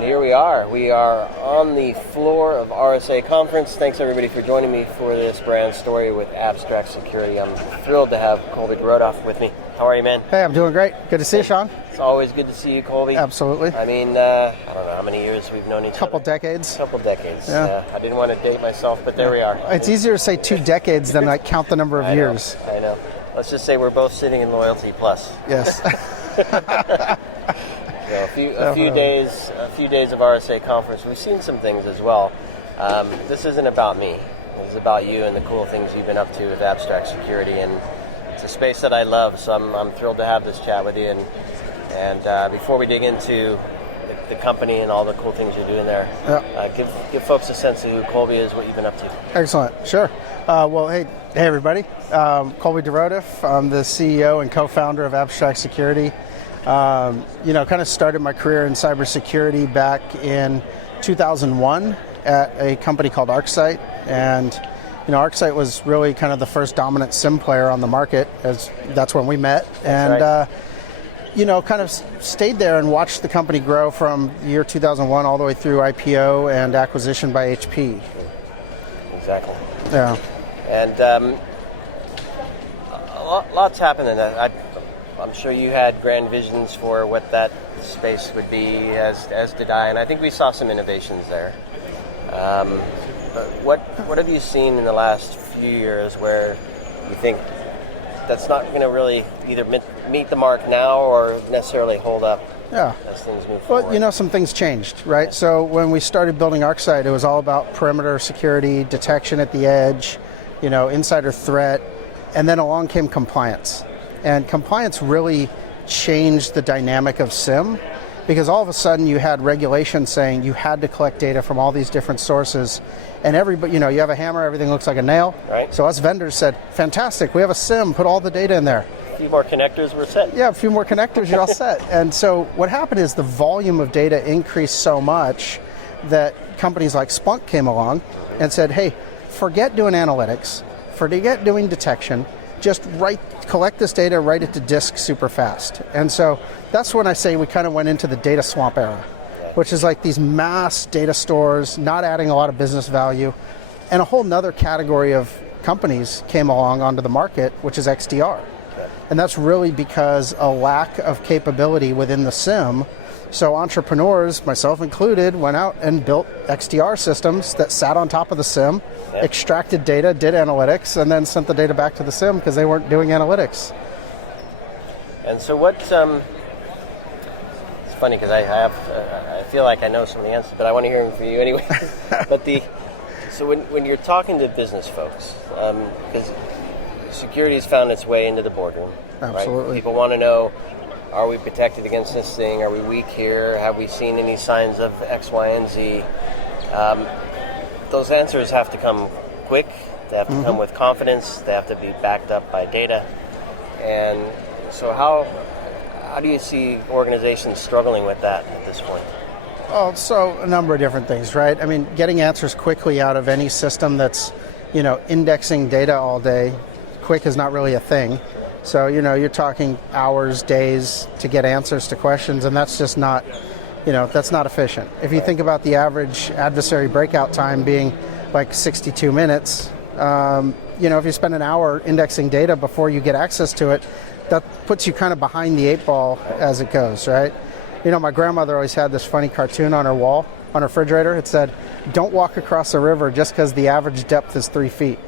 And here we are. We are on the floor of RSA Conference. Thanks everybody for joining me for this brand story with Abstract Security. I'm thrilled to have Colby DeRodeff with me. How are you, man? Hey, I'm doing great. Good to see you, Sean. It's always good to see you, Colby. Absolutely. I mean, I don't know how many years we've known each other. Couple decades. Couple decades. Yeah. I didn't want to date myself, but there we are. It's easier to say 2 decades than like count the number of years. I know. Let's just say we're both sitting in Loyalty Plus. Yes. A few days of RSA Conference. We've seen some things as well. This isn't about me. It's about you and the cool things you've been up to with Abstract Security, and it's a space that I love. So I'm thrilled to have this chat with you. And before we dig into the company and all the cool things you're doing there, give folks a sense of who Colby is, what you've been up to. Excellent. Sure. Well, hey everybody. Colby DeRodeff. I'm the CEO and co-founder of Abstract Security. Kind of started my career in cybersecurity back in 2001 at a company called ArcSight, and ArcSight was really kind of the first dominant SIM player on the market, as that's when we met. And right. Kind of stayed there and watched the company grow from the year 2001 all the way through IPO and acquisition by HP. Exactly. Yeah. And lots happened in that. I'm sure you had grand visions for what that space would be, as did I, and I think we saw some innovations there. But what have you seen in the last few years where you think that's not going to really either meet the mark now or necessarily hold up as things move forward? Well, some things changed, right? So when we started building ArcSight, it was all about perimeter security, detection at the edge, insider threat, and then along came compliance. And compliance really changed the dynamic of SIM, because all of a sudden you had regulation saying you had to collect data from all these different sources, and everybody, you have a hammer, everything looks like a nail. Right. So us vendors said, fantastic, we have a SIM, put all the data in there. A few more connectors, we're set. Yeah, a few more connectors, you're all set. And so what happened is the volume of data increased so much that companies like Splunk came along and said, hey, forget doing analytics, forget doing detection, just collect this data, write it to disk super fast. And so that's when I say we kind of went into the data swamp era, which is like these mass data stores, not adding a lot of business value. And a whole nother category of companies came along onto the market, which is XDR. And that's really because a lack of capability within the SIM. So entrepreneurs, myself included, went out and built XDR systems that sat on top of the SIM, extracted data, did analytics, and then sent the data back to the SIM because they weren't doing analytics. And so what, it's funny because I feel like I know some of the answers, but I want to hear them from you anyway. But so when you're talking to business folks, because security has found its way into the boardroom. Absolutely. Right? People want to know, are we protected against this thing? Are we weak here? Have we seen any signs of X, Y, and Z? Those answers have to come quick. They have to come with confidence. They have to be backed up by data. And so how do you see organizations struggling with that at this point? Oh, so a number of different things, right? I mean, getting answers quickly out of any system that's, indexing data all day, quick is not really a thing. So, you're talking hours, days to get answers to questions, and that's just not, that's not efficient. If you think about the average adversary breakout time being like 62 minutes, if you spend an hour indexing data before you get access to it, that puts you kind of behind the 8 ball as it goes, right? My grandmother always had this funny cartoon on her wall, on her refrigerator. It said, don't walk across a river just because the average depth is 3 feet.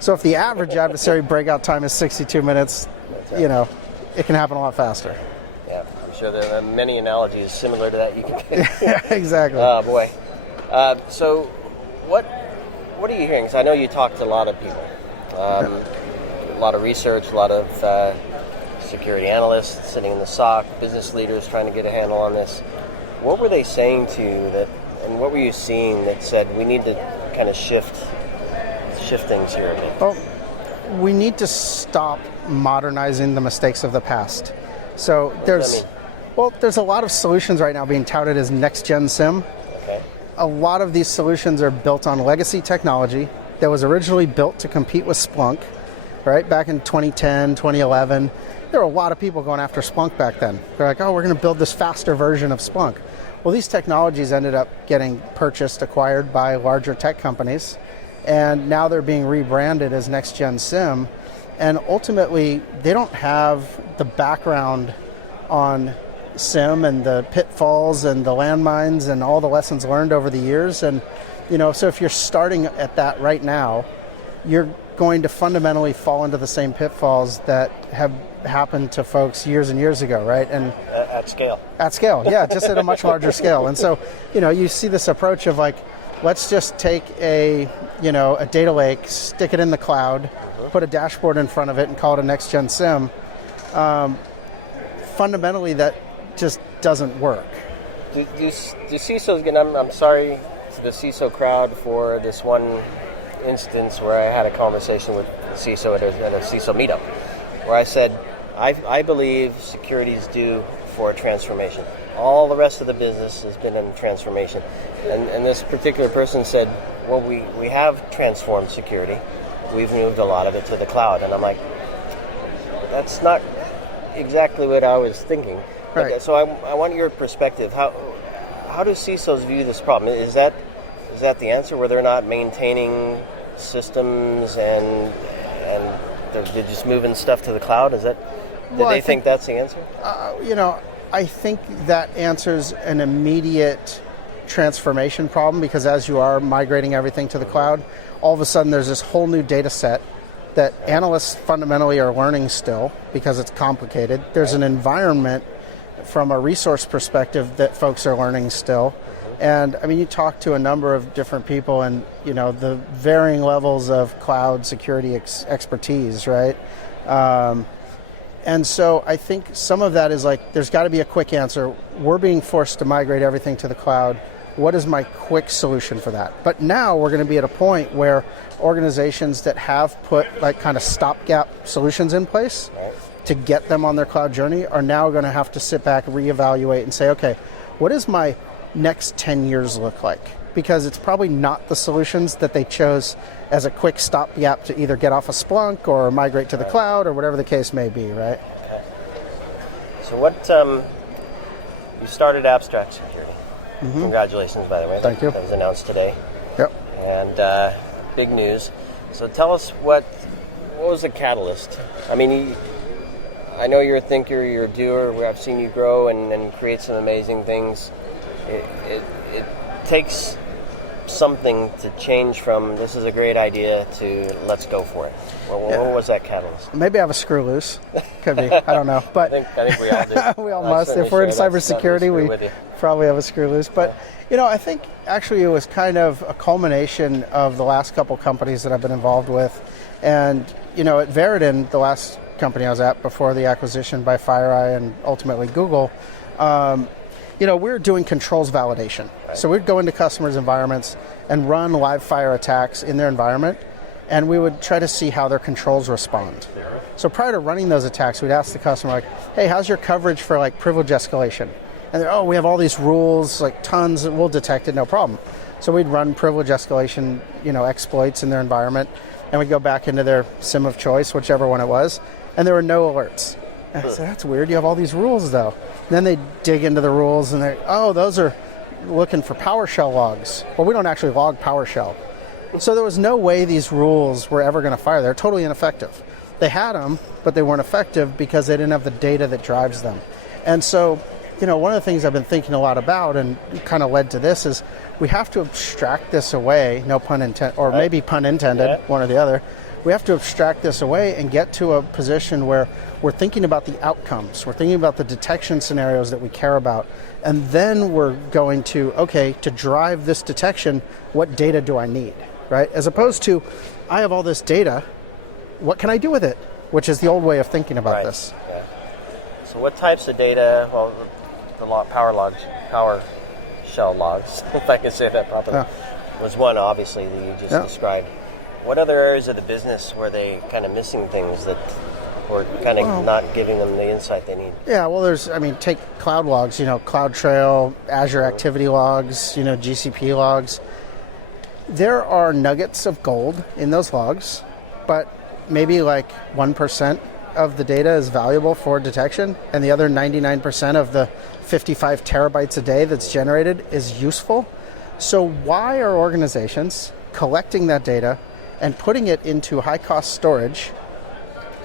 So if the average adversary breakout time is 62 minutes, it can happen a lot faster. Yeah, I'm sure there are many analogies similar to that you can get. Yeah, exactly. Oh, boy. So what are you hearing? Because I know you talk to a lot of people, a lot of research, a lot of security analysts sitting in the SOC, business leaders trying to get a handle on this. What were they saying to you and what were you seeing that said we need to kind of shift things here a bit? Well, we need to stop modernizing the mistakes of the past. So there's a lot of solutions right now being touted as next-gen SIM. Okay. A lot of these solutions are built on legacy technology that was originally built to compete with Splunk, right? Back in 2010, 2011, there were a lot of people going after Splunk back then. They're like, oh, we're going to build this faster version of Splunk. Well, these technologies ended up getting purchased, acquired by larger tech companies, and now they're being rebranded as Next-Gen SIEM. And ultimately, they don't have the background on SIEM and the pitfalls and the landmines and all the lessons learned over the years. And, so if you're starting at that right now, you're going to fundamentally fall into the same pitfalls that have happened to folks years and years ago, right? And at scale. At scale, yeah, just at a much larger scale. And so, you see this approach of like, let's just take a data lake, stick it in the cloud, put a dashboard in front of it, and call it a next-gen SIEM. Fundamentally, that just doesn't work. Do CISOs, again, I'm sorry to the CISO crowd for this one instance where I had a conversation with the CISO at a CISO meetup, where I said, I believe security is due for a transformation. All the rest of the business has been in transformation. And this particular person said, well, we have transformed security. We've moved a lot of it to the cloud. And I'm like, that's not exactly what I was thinking. Right. So I want your perspective. How do CISOs view this problem? Is that the answer, where they're not maintaining systems and they're just moving stuff to the cloud? Do they think that's the answer? I think that answers an immediate transformation problem, because as you are migrating everything to the cloud, all of a sudden there's this whole new data set that analysts fundamentally are learning still because it's complicated. There's an environment from a resource perspective that folks are learning still. And I mean, you talk to a number of different people and, the varying levels of cloud security expertise, right? And so I think some of that is like, there's got to be a quick answer. We're being forced to migrate everything to the cloud. What is my quick solution for that? But now we're going to be at a point where organizations that have put like kind of stopgap solutions in place to get them on their cloud journey are now going to have to sit back, reevaluate, and say, okay, what does my next 10 years look like? Because it's probably not the solutions that they chose as a quick stopgap to either get off of Splunk or migrate to the cloud or whatever the case may be, right? Okay. So you started Abstract Security. Mm-hmm. Congratulations, by the way. Thank you. That was announced today. Yep. And big news. So tell us what was the catalyst? I mean, I know you're a thinker, you're a doer. I've seen you grow and create some amazing things. It takes something to change from this is a great idea to let's go for it. What was that catalyst? Maybe I have a screw loose. Could be. I don't know. But I think we all do. We all must. If we're in cybersecurity, we probably have a screw loose. But I think actually it was kind of a culmination of the last couple companies that I've been involved with. And at Veridin, the last company I was at before the acquisition by FireEye and ultimately Google, we were doing controls validation. Right. So we'd go into customers' environments and run live fire attacks in their environment, and we would try to see how their controls respond. Yeah. So prior to running those attacks, we'd ask the customer, like, hey, how's your coverage for like privilege escalation? And they're, we have all these rules, like tons, and we'll detect it, no problem. So we'd run privilege escalation, exploits in their environment, and we'd go back into their SIEM of choice, whichever one it was, and there were no alerts. And I said, that's weird, you have all these rules though. And then they dig into the rules and those are looking for PowerShell logs. Well, we don't actually log PowerShell. So there was no way these rules were ever going to fire. They're totally ineffective. They had them, but they weren't effective because they didn't have the data that drives them. And so, one of the things I've been thinking a lot about and kind of led to this is we have to abstract this away, no pun intended, or maybe pun intended, one or the other. We have to abstract this away and get to a position where we're thinking about the outcomes. We're thinking about the detection scenarios that we care about. And then we're going to, to drive this detection, what data do I need, right? As opposed to, I have all this data, what can I do with it? Which is the old way of thinking about this. Yeah. So what types of data, well, the PowerShell logs, if I can say that properly, was one, obviously, that you just described. What other areas of the business were they kind of missing things that were kind of not giving them the insight they need? Yeah, well, take cloud logs, CloudTrail, Azure Activity Logs, GCP logs. There are nuggets of gold in those logs, but maybe like 1% of the data is valuable for detection, and the other 99% of the 55 terabytes a day that's generated is useful. So why are organizations collecting that data and putting it into high-cost storage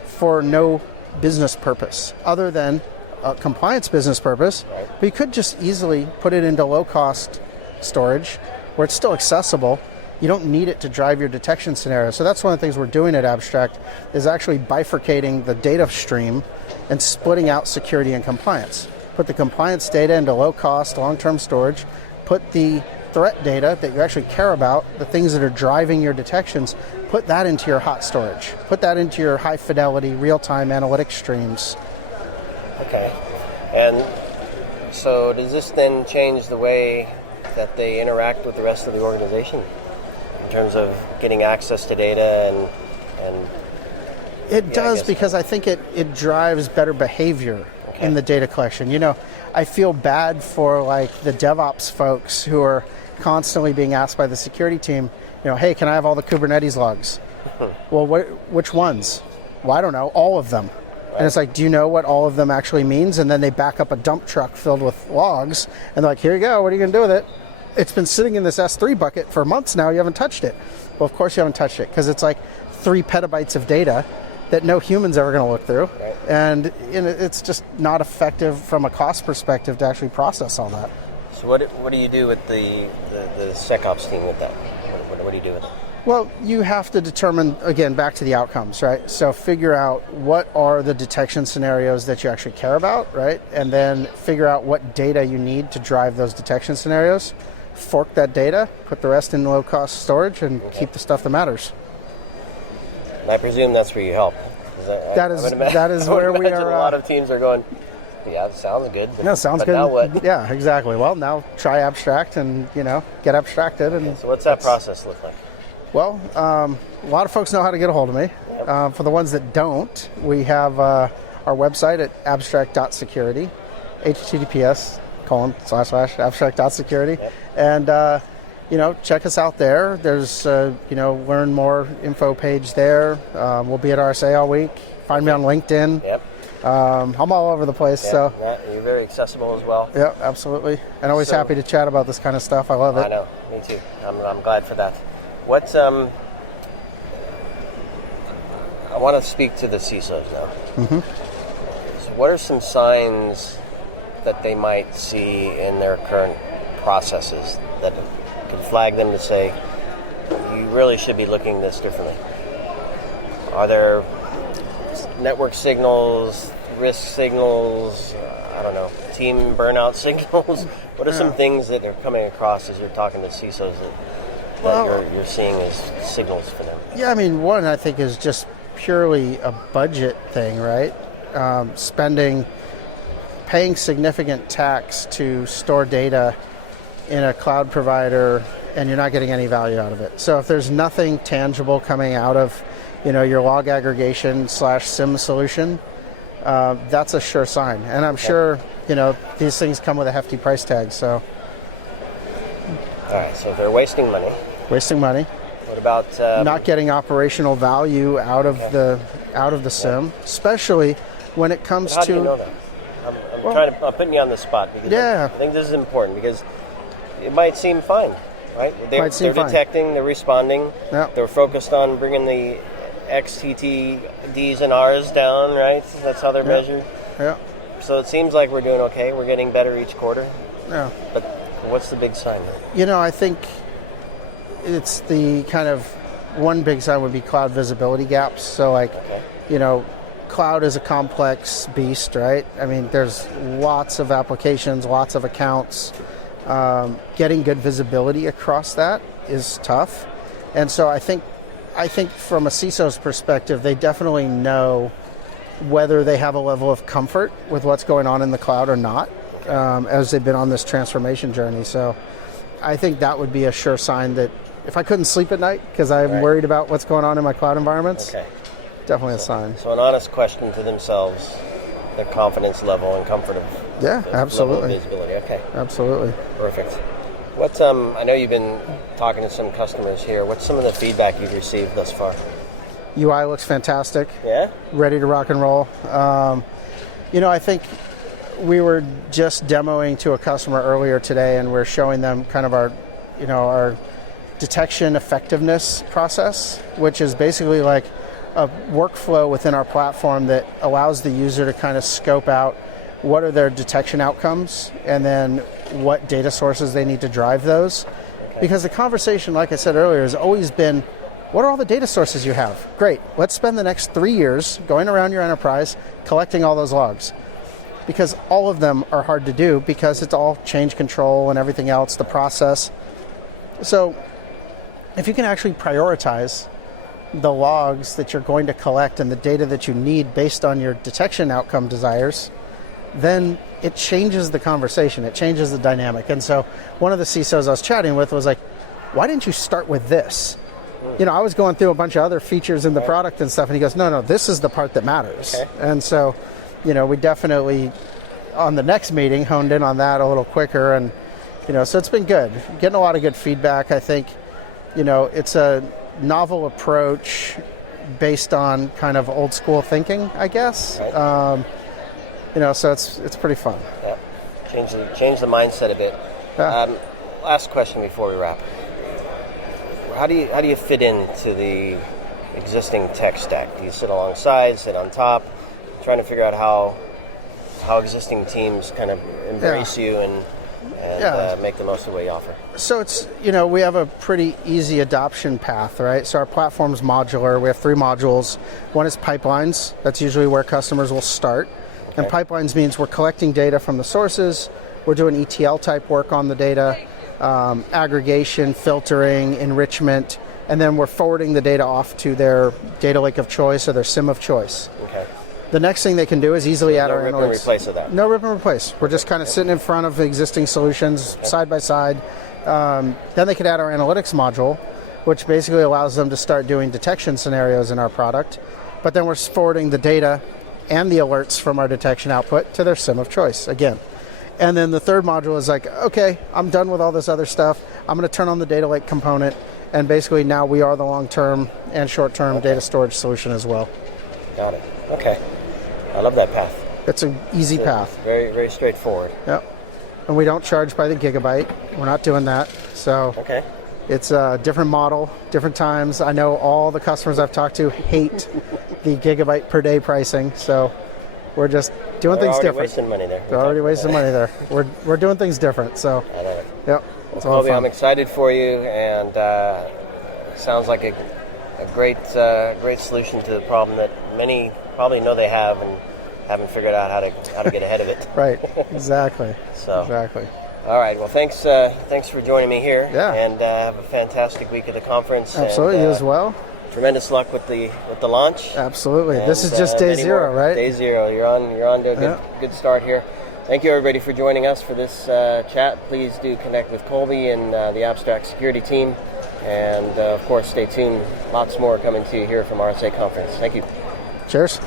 for no business purpose other than a compliance business purpose? Right. But you could just easily put it into low-cost storage where it's still accessible. You don't need it to drive your detection scenario. So that's one of the things we're doing at Abstract, is actually bifurcating the data stream and splitting out security and compliance. Put the compliance data into low-cost, long-term storage. Put the threat data that you actually care about, the things that are driving your detections, put that into your hot storage. Put that into your high-fidelity, real-time analytics streams. Okay. And so does this then change the way that they interact with the rest of the organization in terms of getting access to data and It does, because I think it drives better behavior in the data collection. You know, I feel bad for like the DevOps folks who are constantly being asked by the security team, you know, hey, can I have all the Kubernetes logs? Well, which ones? Well, I don't know, all of them. Right. And it's like, do you know what all of them actually means? And then they back up a dump truck filled with logs, and they're like, here you go, what are you going to do with it? It's been sitting in this S3 bucket for months now, you haven't touched it. Well, of course you haven't touched it, because it's like 3 petabytes of data that no human's ever going to look through. Right. And it's just not effective from a cost perspective to actually process all that. So what do you do with the SecOps team with that? What do you do with it? Well, you have to determine, again, back to the outcomes, right? So figure out what are the detection scenarios that you actually care about, right? And then figure out what data you need to drive those detection scenarios. Fork that data, put the rest in low-cost storage, and keep the stuff that matters. And I presume that's where you help. That is where we are. A lot of teams are going, yeah, that sounds good. Yeah, sounds good. Now what? Yeah, exactly. Well, now try Abstract and, get abstracted. And so what's that process look like? Well, a lot of folks know how to get a hold of me. Yep. For the ones that don't, we have our website at abstract.security, https://abstract.security. Yep. And, check us out there. There's, learn more info page there. We'll be at RSA all week. Find me on LinkedIn. Yep. I'm all over the place. So you're very accessible as well. Yeah, absolutely. And always happy to chat about this kind of stuff. I love it. I know. Me too. I'm glad for that. What's I want to speak to the CISOs now. Mm-hmm. So what are some signs that they might see in their current processes that can flag them to say, you really should be looking at this differently? Are there network signals, risk signals, team burnout signals? What are some things that are coming across as you're talking to CISOs that you're seeing as signals for them? Yeah, I mean, one I think is just purely a budget thing, right? Paying significant tax to store data in a cloud provider, and you're not getting any value out of it. So if there's nothing tangible coming out of, your log aggregation /SIM solution, that's a sure sign. And I'm sure, these things come with a hefty price tag. So. All right. So if they're wasting money. What about not getting operational value out of the SIM, especially when it comes to? How do you know that? I'm putting you on the spot because I think this is important because it might seem fine, right? They're detecting, they're responding, they're focused on bringing the XTTDs and Rs down, right? That's how they're measured. Yeah. So it seems like we're doing okay. We're getting better each quarter. Yeah. But what's the big sign? I think it's the kind of one big sign would be cloud visibility gaps. So cloud is a complex beast, right? I mean, there's lots of applications, lots of accounts. Getting good visibility across that is tough. And so I think from a CISO's perspective, they definitely know whether they have a level of comfort with what's going on in the cloud or not, as they've been on this transformation journey. So I think that would be a sure sign that if I couldn't sleep at night because I'm worried about what's going on in my cloud environments, definitely a sign. So an honest question to themselves, their confidence level and comfort of absolutely. Level of visibility. Okay. Absolutely. Perfect. What's I know you've been talking to some customers here. What's some of the feedback you've received thus far? UI looks fantastic. Yeah? Ready to rock and roll. I think we were just demoing to a customer earlier today, and we're showing them kind of our detection effectiveness process, which is basically like a workflow within our platform that allows the user to kind of scope out what are their detection outcomes and then what data sources they need to drive those. Okay. Because the conversation, like I said earlier, has always been, what are all the data sources you have? Great, let's spend the next 3 years going around your enterprise collecting all those logs. Because all of them are hard to do because it's all change control and everything else, the process. So if you can actually prioritize the logs that you're going to collect and the data that you need based on your detection outcome desires, then it changes the conversation, it changes the dynamic. And so one of the CISOs I was chatting with was like, why didn't you start with this? I was going through a bunch of other features in the product and stuff, and he goes, no, this is the part that matters. Okay. And so, we definitely, on the next meeting, honed in on that a little quicker. And, so it's been good. Getting a lot of good feedback. I think, it's a novel approach based on kind of old school thinking, I guess. Right. So it's pretty fun. Yeah. Change the mindset a bit. Yeah. Last question before we wrap. How do you fit into the existing tech stack? Do you sit alongside, sit on top, trying to figure out how existing teams kind of embrace you and make the most of what you offer? So it's, we have a pretty easy adoption path, right? So our platform's modular. We have 3 modules. One is pipelines. That's usually where customers will start. Okay. And pipelines means we're collecting data from the sources. We're doing ETL type work on the data, aggregation, filtering, enrichment, and then we're forwarding the data off to their data lake of choice or their SIM of choice. Okay. The next thing they can do is easily add our analytics. No rip and replace of that. No rip and replace. We're just kind of sitting in front of existing solutions side by side. Then they could add our analytics module, which basically allows them to start doing detection scenarios in our product. But then we're forwarding the data and the alerts from our detection output to their SIM of choice again. And then the third module is like, okay, I'm done with all this other stuff. I'm going to turn on the data lake component. And basically now we are the long-term and short-term data storage solution as well. Got it. Okay. I love that path. It's an easy path. Very, very straightforward. Yep. And we don't charge by the gigabyte. We're not doing that. So it's a different model, different times. I know all the customers I've talked to hate the gigabyte per day pricing. So we're just doing things different. Wasting money there. They're already wasting money there. We're doing things different. So I love it. Yep. Well, Colby, I'm excited for you, and sounds like a great solution to the problem that many probably know they have and haven't figured out how to get ahead of it. Right. Exactly. Exactly. All right. Well, thanks for joining me here. Yeah. And have a fantastic week at the conference. Absolutely. You as well. Tremendous luck with the launch. Absolutely. And this is just day 0, right? Day 0. You're on to a good start here. Thank you, everybody, for joining us for this chat. Please do connect with Colby and the Abstract Security team. And, of course, stay tuned. Lots more coming to you here from RSA Conference. Thank you. Cheers.